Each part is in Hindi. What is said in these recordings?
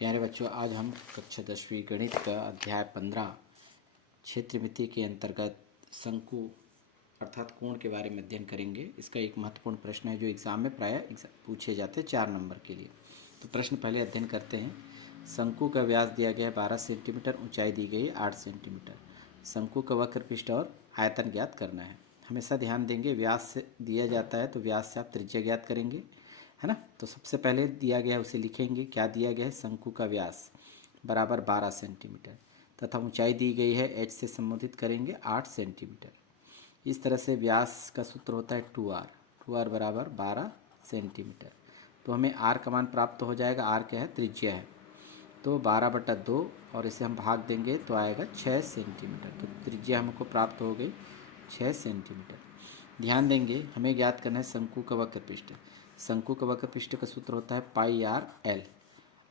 प्यारे बच्चों, आज हम कक्षा 10वीं गणित का अध्याय 15 क्षेत्रमिति के अंतर्गत शंकु अर्थात कोण के बारे में अध्ययन करेंगे। इसका एक महत्वपूर्ण प्रश्न है जो एग्ज़ाम में प्रायः पूछे जाते हैं 4 नंबर के लिए। तो प्रश्न पहले अध्ययन करते हैं। शंकु का व्यास दिया गया है 12 सेंटीमीटर, ऊंचाई दी गई 8 सेंटीमीटर। शंकु का वक्र पृष्ठ और आयतन ज्ञात करना है। हमेशा ध्यान देंगे, व्यास से दिया जाता है तो व्यास से आप त्रिज्या ज्ञात करेंगे, है ना। तो सबसे पहले दिया गया है उसे लिखेंगे। क्या दिया गया है? शंकु का व्यास बराबर 12 सेंटीमीटर तथा ऊंचाई दी गई है h से संबोधित करेंगे 8 सेंटीमीटर। इस तरह से व्यास का सूत्र होता है 2r बराबर 12 सेंटीमीटर। तो हमें r का मान प्राप्त हो जाएगा। r क्या है? त्रिज्या है। तो 12/2 और इसे हम भाग देंगे तो आएगा 6 सेंटीमीटर। तो त्रिज्या हमको प्राप्त हो गई 6 सेंटीमीटर। ध्यान देंगे, हमें ज्ञात करना है शंकु का वक्र पृष्ठ। शंकु का वक्र पृष्ठ का सूत्र होता है पाई आर एल।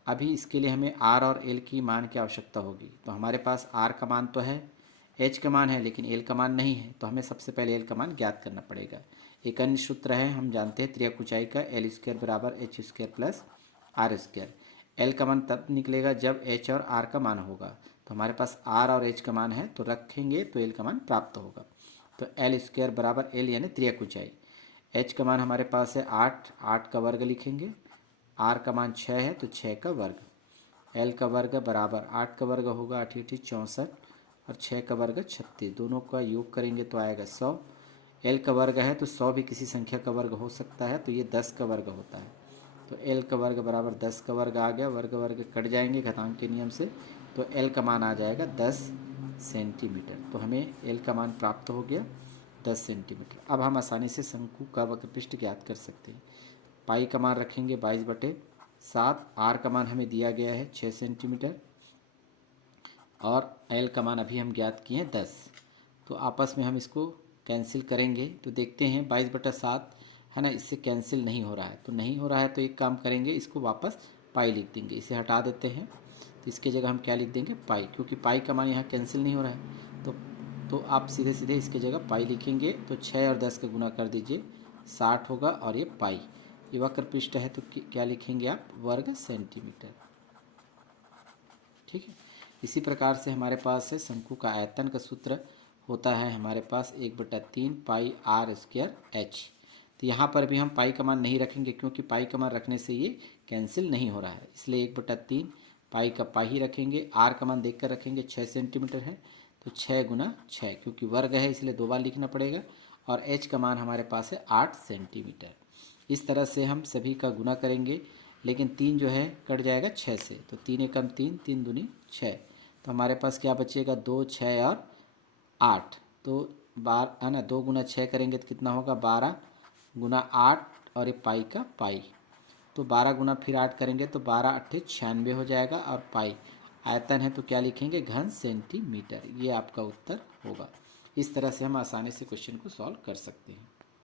अभी इसके लिए हमें आर और एल की मान की आवश्यकता होगी। तो हमारे पास आर का मान तो है, एच का मान है, लेकिन एल का मान नहीं है। तो हमें सबसे पहले एल का मान ज्ञात करना पड़ेगा। एक अन्य सूत्र है, हम जानते हैं त्रिज्या ऊंचाई का, एल स्क्वायर बराबर h square plus r square. L का मान तब निकलेगा जब एच और आर का मान होगा। तो हमारे पास आर और एच का मान है तो रखेंगे तो एल का मान प्राप्त होगा। तो एल स्क्वायर बराबर एल यानी त्रिज्या ऊंचाई। एच का मान हमारे पास है 8 का वर्ग लिखेंगे। आर का मान 6 है तो 6 का वर्ग। एल का वर्ग बराबर 8 का वर्ग होगा 8 8 64 और 6 का वर्ग 36। दोनों का योग करेंगे तो आएगा 100। एल का वर्ग है तो 100 भी किसी संख्या का वर्ग हो सकता है, तो ये 10 का वर्ग होता है। तो एल का वर्ग बराबर 10 का वर्ग आ गया। वर्ग वर्ग कट जाएंगे घातांक के नियम से, तो एल का मान आ जाएगा 10 सेंटीमीटर। तो हमें एल का मान प्राप्त हो गया 10 सेंटीमीटर। अब हम आसानी से शंकु का वक्र पृष्ठ ज्ञात कर सकते हैं। पाई का मान रखेंगे 22/7। आर का मान हमें दिया गया है 6 सेंटीमीटर और एल का मान अभी हम ज्ञात किए हैं 10। तो आपस में हम इसको कैंसिल करेंगे तो देखते हैं 22/7 है ना, इससे कैंसिल नहीं हो रहा है। तो नहीं हो रहा है तो एक काम करेंगे, इसको वापस पाई लिख देंगे। इसे हटा देते हैं तो इसके जगह हम क्या लिख देंगे? पाई, क्योंकि पाई का मान यहाँ कैंसिल नहीं हो रहा है। तो आप सीधे सीधे इसके जगह पाई लिखेंगे। तो 6 और 10 का गुना कर दीजिए, 60 होगा और ये पाई। ये वक्र पृष्ठ है तो क्या लिखेंगे आप? वर्ग सेंटीमीटर। ठीक है। इसी प्रकार से हमारे पास है शंकु का आयतन का सूत्र होता है हमारे पास 1/3 पाई आर स्क्वायर एच। तो यहाँ पर भी हम पाई का मान नहीं रखेंगे क्योंकि पाई का मान रखने से ये कैंसिल नहीं हो रहा है, इसलिए 1/3 पाई का पाई ही रखेंगे। आर का मान देख कर रखेंगे, 6 सेंटीमीटर है तो 6 गुना 6, क्योंकि वर्ग है इसलिए 2 बार लिखना पड़ेगा। और एच का मान हमारे पास है 8 सेंटीमीटर। इस तरह से हम सभी का गुना करेंगे, लेकिन 3 जो है कट जाएगा 6 से। तो 3 एकम 3, 3 दूनी 6। तो हमारे पास क्या बचेगा? 2, 6 और 8। तो 12 है ना, 2 गुना 6 करेंगे तो कितना होगा? 12 गुना 8 और ये पाई का पाई। तो 12 गुना फिर 8 करेंगे तो 12 8 96 हो जाएगा। और पाई आयतन है तो क्या लिखेंगे? घन सेंटीमीटर। ये आपका उत्तर होगा। इस तरह से हम आसानी से क्वेश्चन को सॉल्व कर सकते हैं।